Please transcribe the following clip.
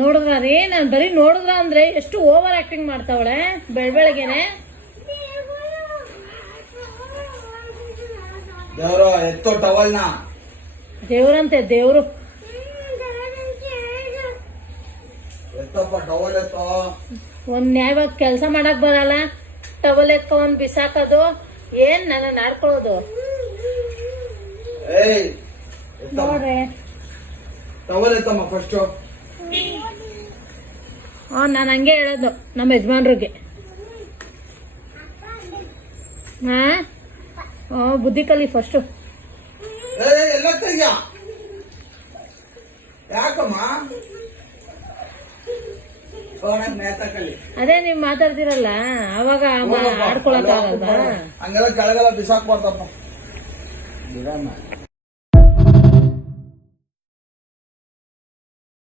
ನೋಡಿದ್ರ ರೀ ನಾನು ಬರೀ ನೋಡಿದ್ರ ಅಂದ್ರೆ ಎಷ್ಟು ಓವರ್ ಆಕ್ಟಿಂಗ್ ಮಾಡ್ತಾವಳೆ ಬೆಳಬೆಳಗ್ಗೆನೆ. ದೇವ್ರು ಎತ್ತೋ ಟವಲ್ನ. ದೇವ್ರಂತೆ ದೇವ್ರು. ಎತ್ತಪ್ಪ ಟವಲ್ ಎತ್ತೋ. ಒಂದ್ ನ್ಯಾಯವಾಗ ಕೆಲ್ಸ ಮಾಡಕ್ ಬರಲ್ಲ, ಟವಲ್ ಎತ್ಕೊಂಡ್ ಬಿಸಾಕೋದು, ಏನ್ ನನ್ನ ಆಡ್ಕೊಳ್ಳೋದು. ಏಯ್ ನೋಡ್ರಿ ಟವಲ್ ಎತ್ತಮ್ಮ ಫಸ್ಟ್. ನಾನು ಹಂಗೆ ಹೇಳೋದು ನಮ್ಮ ಯಜಮಾನ್ರಿಗೆ. ಹಾ ಬುದ್ಧಿ ಕಲಿ ಫಸ್ಟ್. ಎಲ್ಲ ತೆಗಿಯ ಯಾಕಮ್ಮ ಅದೇ ನೀವ್ ಮಾತಾಡ್ತಿರಲ್ಲ ಅವಾಗ ಆಡ್ಕೊಳಕ್ ಆಗಲ್ವಾ? ಹಂಗೆಲ್ಲ ಕೆಳಗೆಲ್ಲ ಬಿಸಾಕ್ಬಾರ್ದಪ್ಪ.